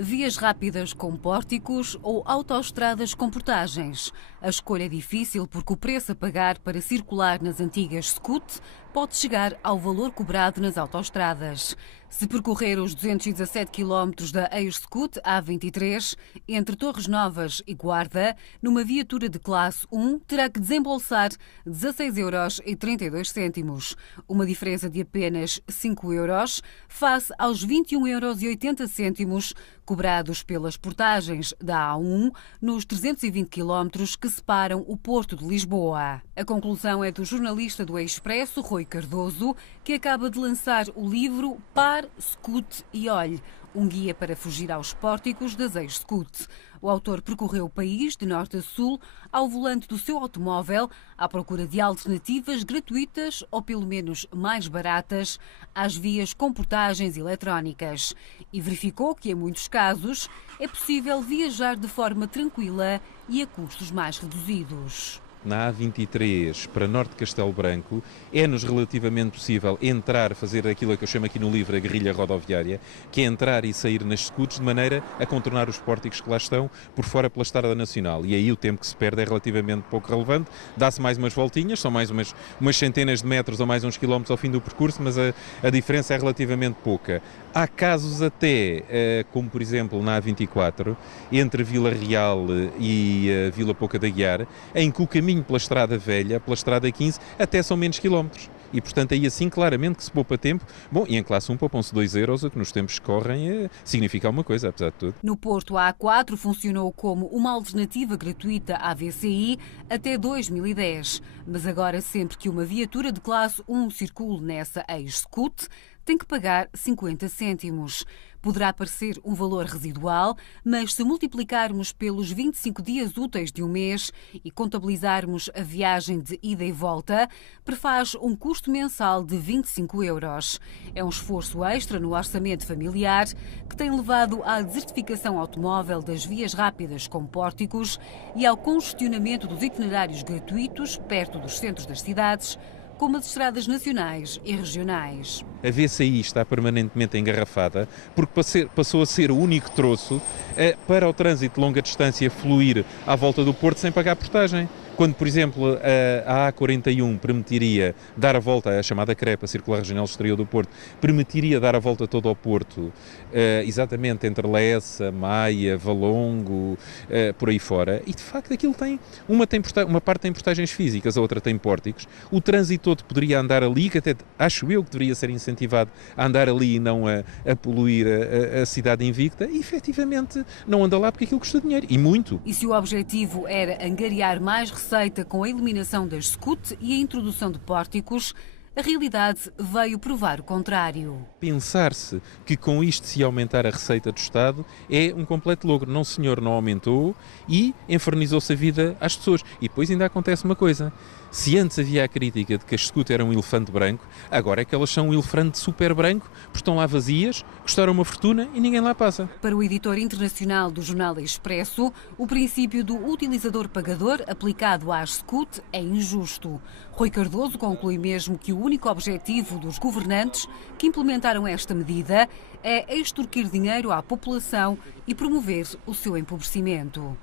Vias rápidas com pórticos ou autoestradas com portagens. A escolha é difícil porque o preço a pagar para circular nas antigas Scoot pode chegar ao valor cobrado nas autoestradas. Se percorrer os 217 km da ex-Scoot A23, entre Torres Novas e Guarda, numa viatura de classe 1, terá que desembolsar 16,32 €, uma diferença de apenas 5 € face aos 21,80 € cobrados pelas portagens da A1 nos 320 km que separam o Porto de Lisboa. A conclusão é do jornalista do Expresso, Rui Cardoso, que acaba de lançar o livro Pare, Scoot e Olhe, um guia para fugir aos pórticos das ex-Scoot. O autor percorreu o país de norte a sul ao volante do seu automóvel à procura de alternativas gratuitas ou pelo menos mais baratas às vias com portagens eletrónicas e verificou que em muitos casos é possível viajar de forma tranquila e a custos mais reduzidos. Na A23 para norte de Castelo Branco, é-nos relativamente possível entrar, fazer aquilo que eu chamo aqui no livro a guerrilha rodoviária, que é entrar e sair nas Scoots de maneira a contornar os pórticos que lá estão por fora pela Estrada Nacional. E aí o tempo que se perde é relativamente pouco relevante, dá-se mais umas voltinhas, são mais umas centenas de metros ou mais uns quilómetros ao fim do percurso, mas a diferença é relativamente pouca. Há casos até, como por exemplo na A24, entre Vila Real e Vila Pouca da Guiar, em que o caminho pela Estrada Velha, pela Estrada 15, até são menos quilómetros. E, portanto, aí assim claramente que se poupa tempo. Bom, e em classe 1 poupam-se 2 €, o que nos tempos que correm significa alguma coisa, apesar de tudo. No Porto, a A4 funcionou como uma alternativa gratuita à VCI até 2010. Mas agora, sempre que uma viatura de classe 1 circule nessa ex-Scoot, tem que pagar 50 cêntimos. Poderá parecer um valor residual, mas se multiplicarmos pelos 25 dias úteis de um mês e contabilizarmos a viagem de ida e volta, prefaz um custo mensal de 25 €. É um esforço extra no orçamento familiar que tem levado à desertificação automóvel das vias rápidas com pórticos e ao congestionamento dos itinerários gratuitos perto dos centros das cidades, como as estradas nacionais e regionais. A VCI está permanentemente engarrafada porque passou a ser o único troço para o trânsito de longa distância fluir à volta do Porto sem pagar portagem. Quando, por exemplo, a A41 permitiria dar a volta, a chamada CREP, a Circular Regional Exterior do Porto, permitiria dar a volta todo ao Porto, exatamente entre Lessa, Maia, Valongo, por aí fora, e de facto aquilo tem uma parte tem portagens físicas, a outra tem pórticos, o trânsito todo poderia andar ali, que até acho eu que deveria ser incentivado a andar ali e não a poluir a cidade invicta, e efetivamente não anda lá porque aquilo custa dinheiro, e muito. E se o objetivo era angariar mais receita com a eliminação das Scoot e a introdução de pórticos, a realidade veio provar o contrário. Pensar-se que com isto se aumentar a receita do Estado é um completo logro. Não, senhor, não aumentou e infernizou-se a vida às pessoas. E depois ainda acontece uma coisa. Se antes havia a crítica de que as Scoot eram um elefante branco, agora é que elas são um elefante super branco, porque estão lá vazias, custaram uma fortuna e ninguém lá passa. Para o editor internacional do jornal Expresso, o princípio do utilizador-pagador aplicado às Scoot é injusto. Rui Cardoso conclui mesmo que o único objetivo dos governantes que implementaram esta medida é extorquir dinheiro à população e promover o seu empobrecimento.